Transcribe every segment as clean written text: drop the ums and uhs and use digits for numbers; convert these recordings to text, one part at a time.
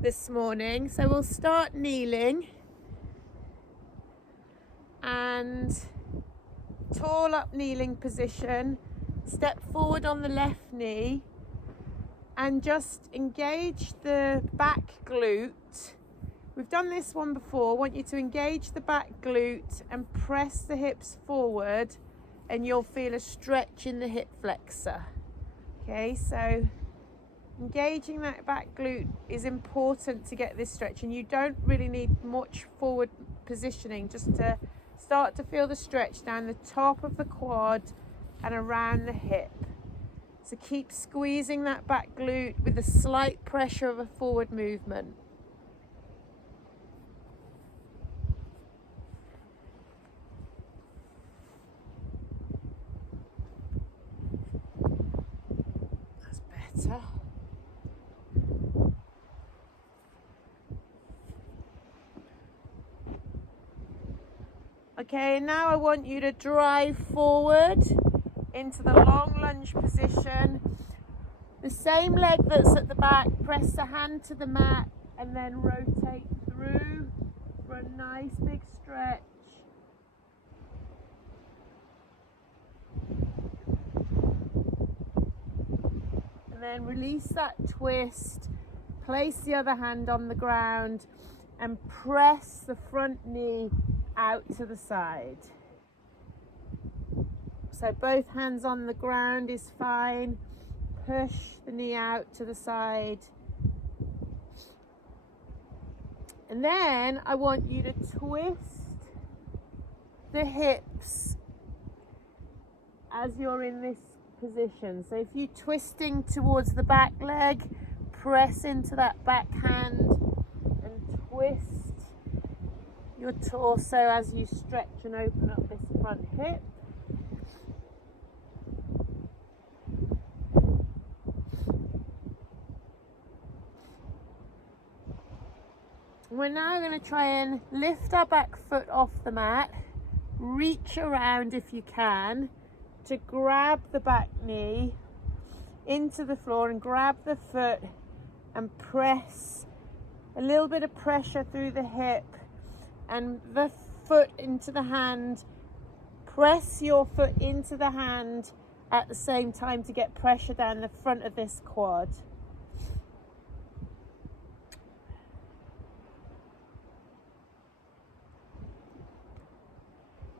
this morning. So we'll start kneeling and tall up kneeling position, step forward on the left knee and just engage the back glute. We've done this one before. I want you to engage the back glute and press the hips forward and you'll feel a stretch in the hip flexor. Okay, so engaging that back glute is important to get this stretch, and you don't really need much forward positioning, just to start to feel the stretch down the top of the quad and around the hip. So keep squeezing that back glute with a slight pressure of a forward movement. That's better. Okay, now I want you to drive forward into the long lunge position. The same leg that's at the back, press the hand to the mat and then rotate through for a nice big stretch. And then release that twist, place the other hand on the ground and press the front knee out to the side. So both hands on the ground is fine. Push the knee out to the side. And then I want you to twist the hips as you're in this position. So if you're twisting towards the back leg, press into that back hand and twist your torso as you stretch and open up this front hip. We're now going to try and lift our back foot off the mat, reach around if you can to grab the back knee into the floor and grab the foot and press a little bit of pressure through the hip and the foot into the hand. Press your foot into the hand at the same time to get pressure down the front of this quad.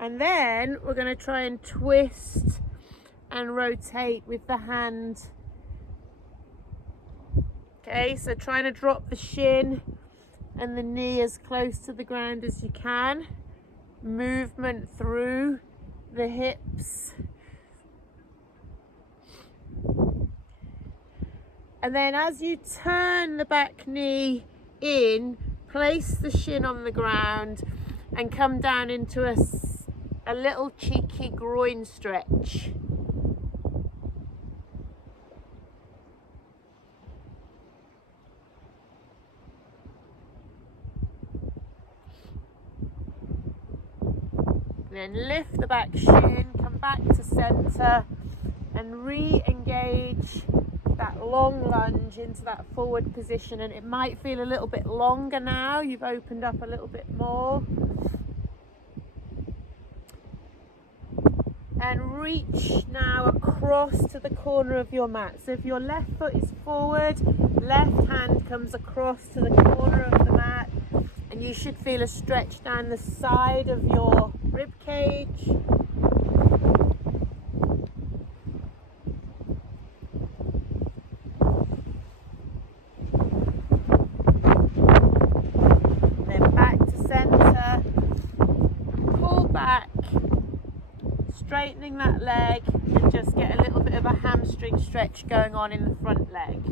And then we're going to try and twist and rotate with the hand. Okay, so trying to drop the shin and the knee as close to the ground as you can. Movement through the hips. And then as you turn the back knee in, place the shin on the ground and come down into a little cheeky groin stretch. Then lift the back shin, come back to center and re-engage that long lunge into that forward position. And it might feel a little bit longer now, you've opened up a little bit more. And reach now across to the corner of your mat. So if your left foot is forward, left hand comes across to the corner of the mat, and you should feel a stretch down the side of your rib cage. Then back to center, pull back, straightening that leg and just get a little bit of a hamstring stretch going on in the front leg.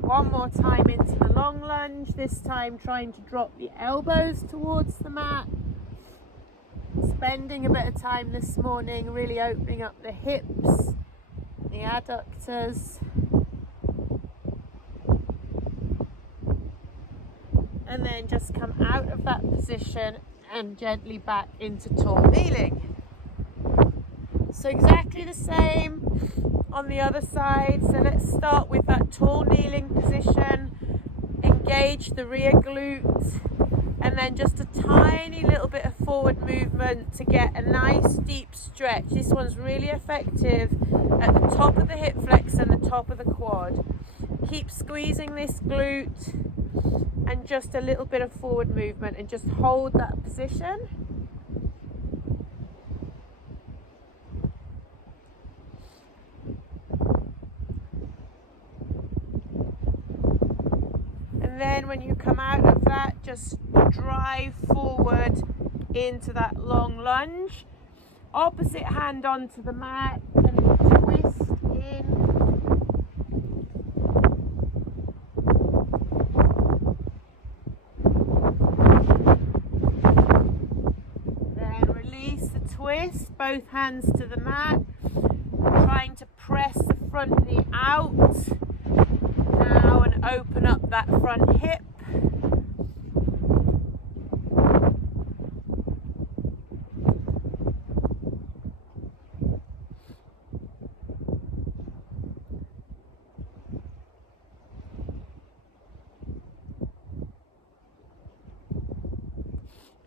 One more time into the long lunge, this time trying to drop the elbows towards the mat. Spending a bit of time this morning really opening up the hips, the adductors. And then just come out of that position and gently back into tall kneeling. So exactly the same on the other side. So let's start with that tall kneeling position. Engage the rear glute, and then just a tiny little bit of forward movement to get a nice deep stretch. This one's really effective at the top of the hip flexor and the top of the quad. Keep squeezing this glute and just a little bit of forward movement, and just hold that position. And then when you come out of that, just drive forward into that long lunge. Opposite hand onto the mat and twist in. Then release the twist, both hands to the mat, trying to press the front knee out now and open up that front hip.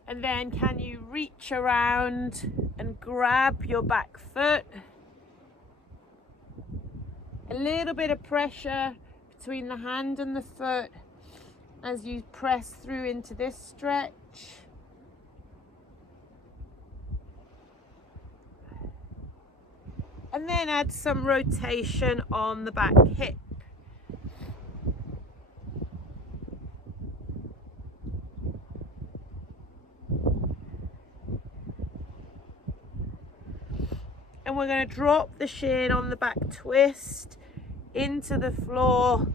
And then can you reach around and grab your back foot? A little bit of pressure between the hand and the foot as you press through into this stretch. And then add some rotation on the back hip. And we're going to drop the shin on the back twist into the floor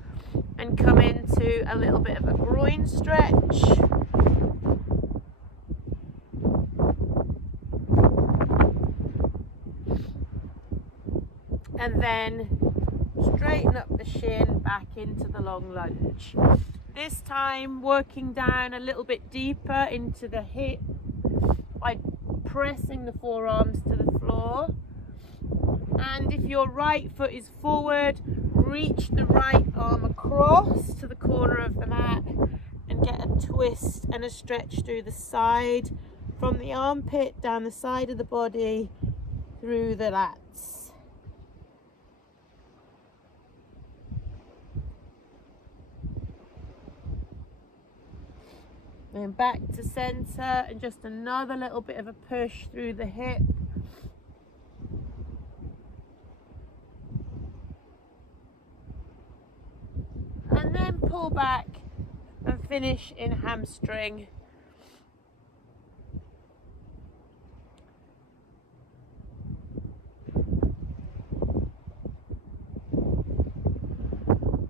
and come into a little bit of a groin stretch. And then straighten up the shin back into the long lunge. This time working down a little bit deeper into the hip by pressing the forearms to the floor. And if your right foot is forward, reach the right arm across to the corner of the mat and get a twist and a stretch through the side, from the armpit down the side of the body through the lats. Then back to center and just another little bit of a push through the hip. And then pull back and finish in hamstring.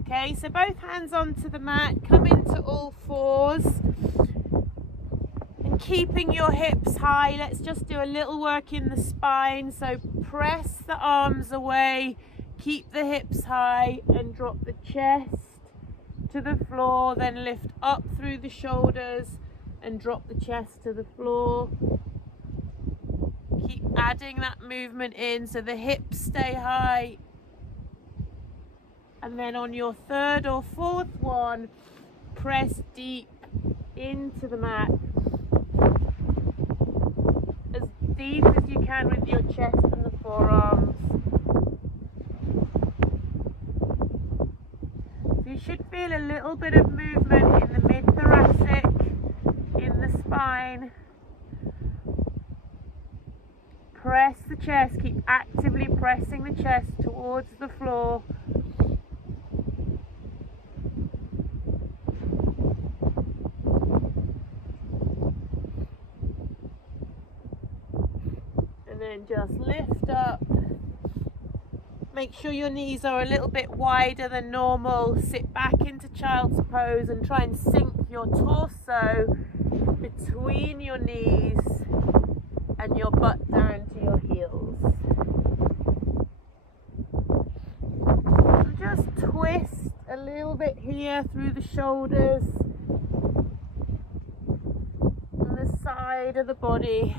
Okay, so both hands onto the mat, come into all fours. And keeping your hips high, let's just do a little work in the spine. So press the arms away, keep the hips high and drop the chest to the floor, then lift up through the shoulders and drop the chest to the floor. Keep adding that movement in so the hips stay high. And then on your third or fourth one, press deep into the mat, as deep as you can with your chest and the forearms. You should feel a little bit of movement in the mid-thoracic, in the spine. Press the chest, keep actively pressing the chest towards the floor. And then just lift up. Make sure your knees are a little bit wider than normal. Sit back into child's pose and try and sink your torso between your knees and your butt down to your heels. And just twist a little bit here through the shoulders and the side of the body.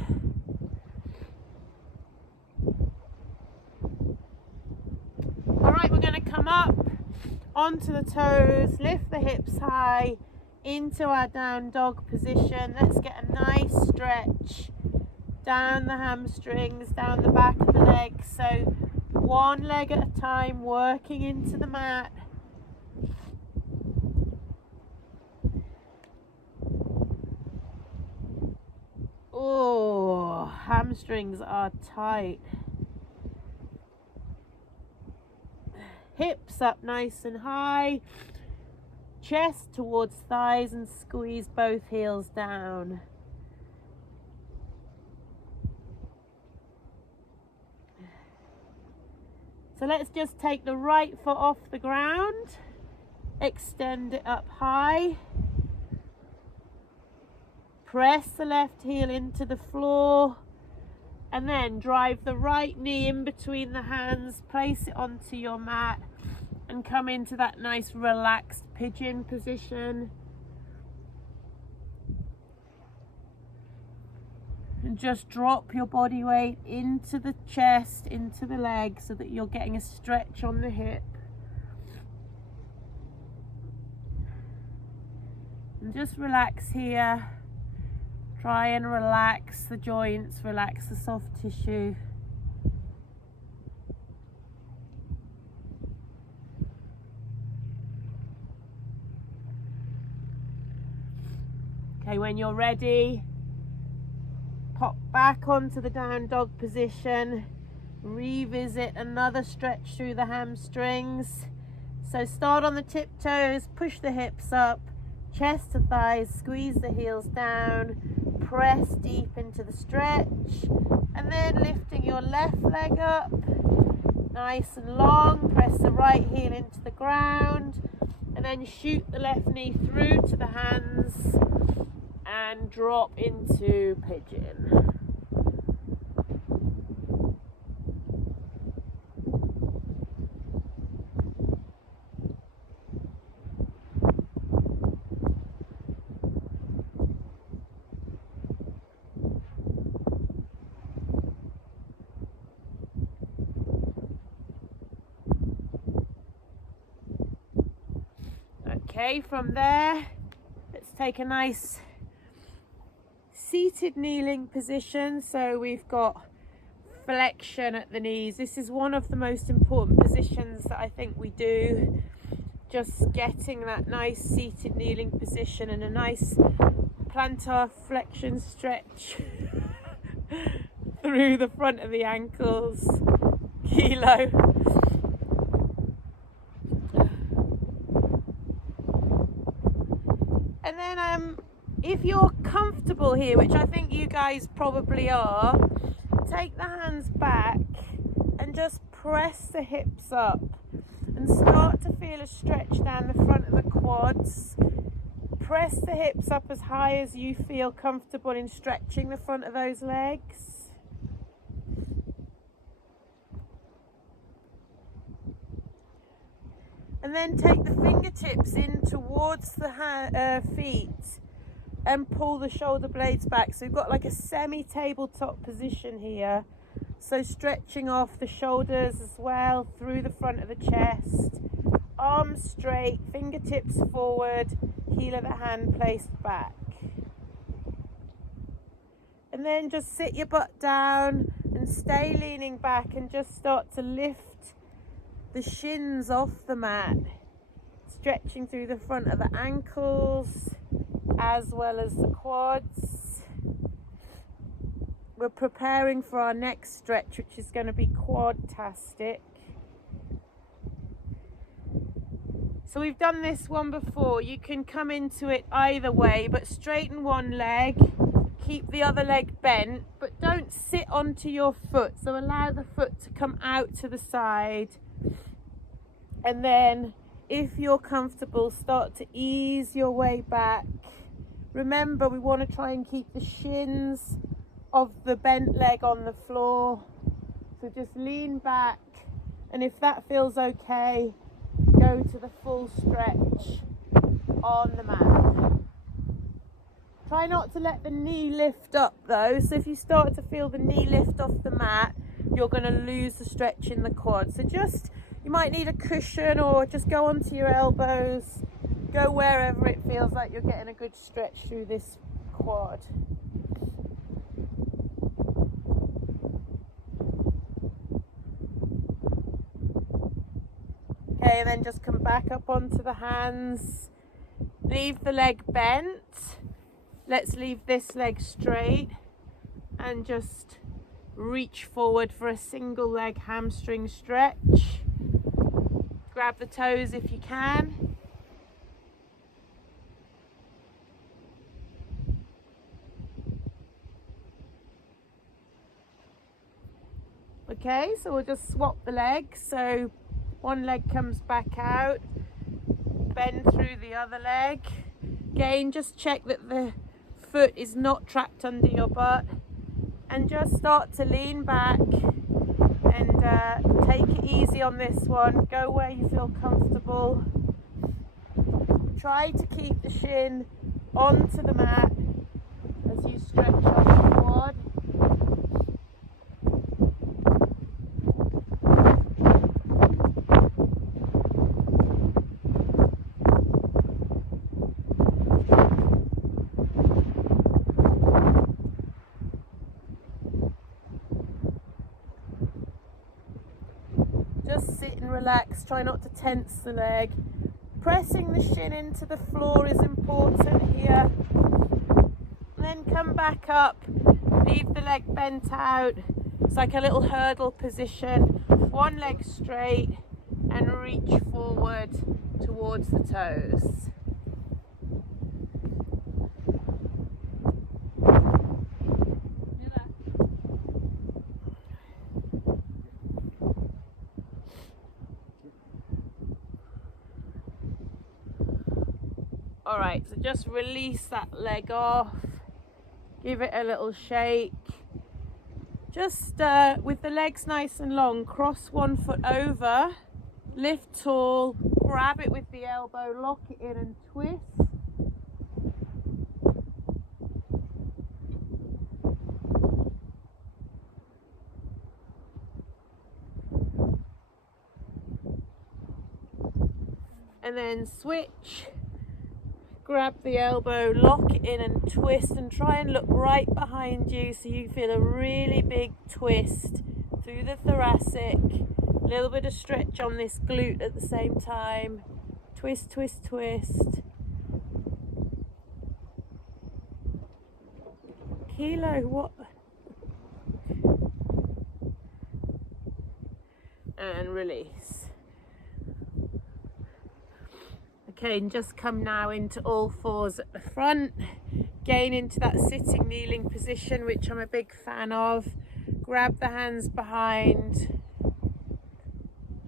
we're going to come up onto the toes, lift the hips high into our down dog position. Let's get a nice stretch down the hamstrings, down the back of the legs. So one leg at a time, working into the mat. Oh, hamstrings are tight. Hips up nice and high. Chest towards thighs and squeeze both heels down. So let's just take the right foot off the ground, extend it up high, press the left heel into the floor, and then drive the right knee in between the hands, place it onto your mat, and come into that nice relaxed pigeon position. And just drop your body weight into the chest, into the legs, so that you're getting a stretch on the hip. And just relax here. Try and relax the joints, relax the soft tissue. Okay, when you're ready, pop back onto the down dog position, revisit another stretch through the hamstrings. So start on the tiptoes, push the hips up, chest to thighs, squeeze the heels down, press deep into the stretch, and then lifting your left leg up, nice and long, press the right heel into the ground, and then shoot the left knee through to the hands, and drop into pigeon. Okay, from there, let's take a nice seated kneeling position. So we've got flexion at the knees. This is one of the most important positions that I think we do. Just getting that nice seated kneeling position and a nice plantar flexion stretch through the front of the ankles. Kilo. And then if you're comfortable here, which I think you guys probably are, take the hands back and just press the hips up and start to feel a stretch down the front of the quads. Press the hips up as high as you feel comfortable in stretching the front of those legs. And then take the fingertips in towards the feet and pull the shoulder blades back. So we've got like a semi-tabletop position here. So stretching off the shoulders as well through the front of the chest. Arms straight, fingertips forward, heel of the hand placed back. And then just sit your butt down and stay leaning back and just start to lift the shins off the mat, stretching through the front of the ankles as well as the quads. We're preparing for our next stretch, which is going to be quad-tastic. So we've done this one before. You can come into it either way, but straighten one leg, keep the other leg bent, but don't sit onto your foot. So allow the foot to come out to the side. And then, if you're comfortable, start to ease your way back. Remember, we want to try and keep the shins of the bent leg on the floor. So just lean back, and if that feels okay, go to the full stretch on the mat. Try not to let the knee lift up though. So if you start to feel the knee lift off the mat, you're going to lose the stretch in the quad. So just You might need a cushion, or just go onto your elbows. Go wherever it feels like you're getting a good stretch through this quad. Okay, and then just come back up onto the hands. Leave the leg bent. Let's leave this leg straight and just reach forward for a single leg hamstring stretch. Grab the toes if you can. Okay, so we'll just swap the legs. So one leg comes back out, bend through the other leg. Again, just check that the foot is not trapped under your butt, and just start to lean back and take it easy on this one. Go where you feel comfortable. Try to keep the shin onto the mat as you stretch up the quad. Just sit and relax, try not to tense the leg. Pressing the shin into the floor is important here. And then come back up, leave the leg bent out. It's like a little hurdle position. One leg straight and reach forward towards the toes. Alright, so just release that leg off, give it a little shake. Just with the legs nice and long, cross one foot over, lift tall, grab it with the elbow, lock it in and twist. And then switch. Grab the elbow, lock it in and twist, and try and look right behind you so you feel a really big twist through the thoracic. A little bit of stretch on this glute at the same time. Twist, twist, twist. Kilo, what? And release. Okay, and just come now into all fours at the front. Gain into that sitting kneeling position, which I'm a big fan of. Grab the hands behind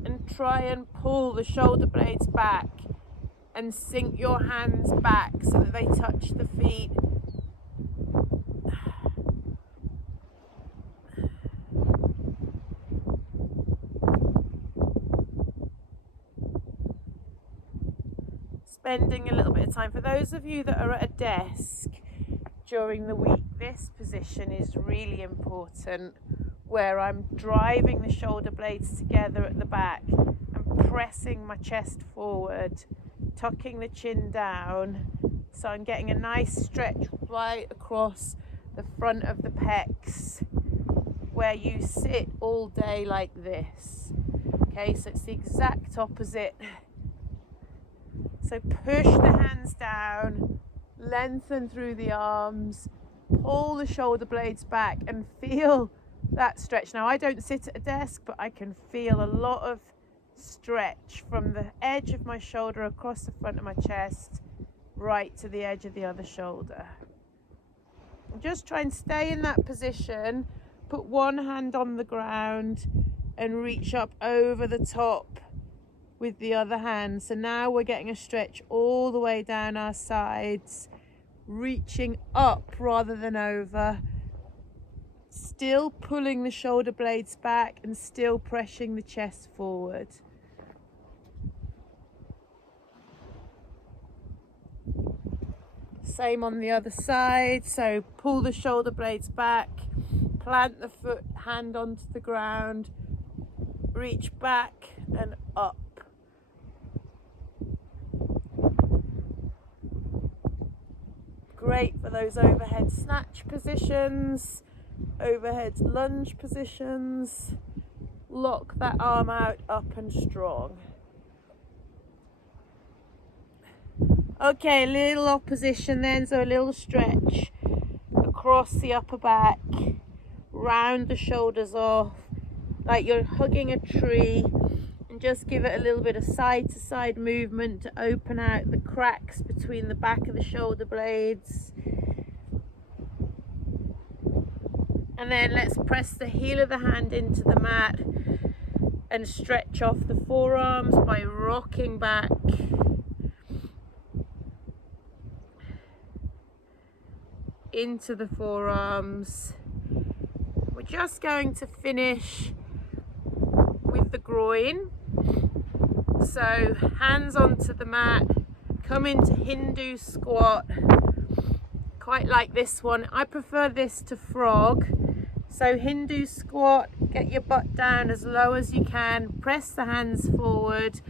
and try and pull the shoulder blades back and sink your hands back so that they touch the feet. Spending a little bit of time. For those of you that are at a desk during the week, this position is really important, where I'm driving the shoulder blades together at the back and pressing my chest forward, tucking the chin down, so I'm getting a nice stretch right across the front of the pecs, where you sit all day like this. Okay, so it's the exact opposite. So push the hands down, lengthen through the arms, pull the shoulder blades back and feel that stretch. Now, I don't sit at a desk, but I can feel a lot of stretch from the edge of my shoulder across the front of my chest right to the edge of the other shoulder. Just try and stay in that position. Put one hand on the ground and reach up over the top with the other hand. So now we're getting a stretch all the way down our sides, reaching up rather than over, still pulling the shoulder blades back and still pressing the chest forward. Same on the other side. So pull the shoulder blades back, plant the foot, hand onto the ground, reach back and up. Great for those overhead snatch positions, overhead lunge positions. Lock that arm out up and strong. Okay, a little opposition then, so a little stretch across the upper back, round the shoulders off, like you're hugging a tree, and just give it a little bit of side to side movement to open out the cracks between the back of the shoulder blades. And then let's press the heel of the hand into the mat and stretch off the forearms by rocking back. Into the forearms. We're just going to finish with the groin. So hands onto the mat, come into Hindu squat, quite like this one. I prefer this to frog. So Hindu squat, get your butt down as low as you can, press the hands forward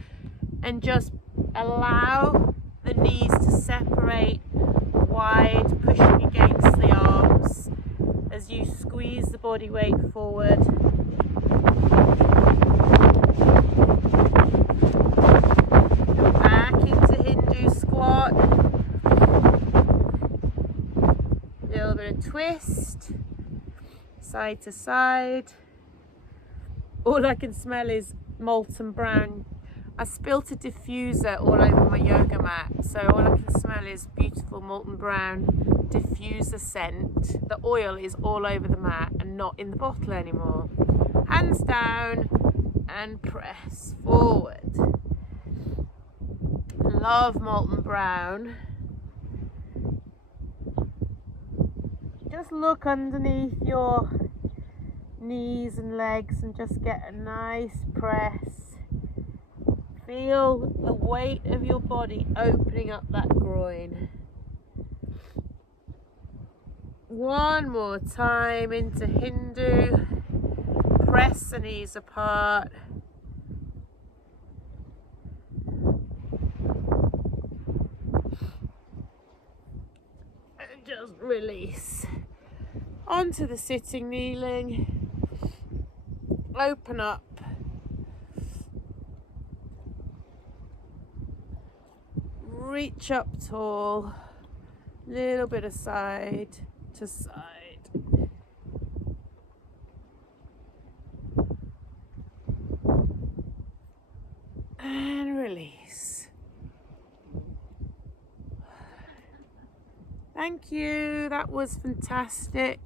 and just allow the knees to separate wide, pushing against the arms as you squeeze the body weight forward. Back into Hindu squat. A little bit of twist, side to side. All I can smell is molten brown. I spilt a diffuser all over my yoga mat, so all I can smell is beautiful molten brown diffuser scent. The oil is all over the mat and not in the bottle anymore. Hands down and press forward. Love molten brown. Just look underneath your knees and legs and just get a nice press. Feel the weight of your body opening up that groin. One more time into Hindu. Press the knees apart. And just release. Onto the sitting kneeling. Open up. Reach up tall, little bit of side to side. And release. Thank you, that was fantastic.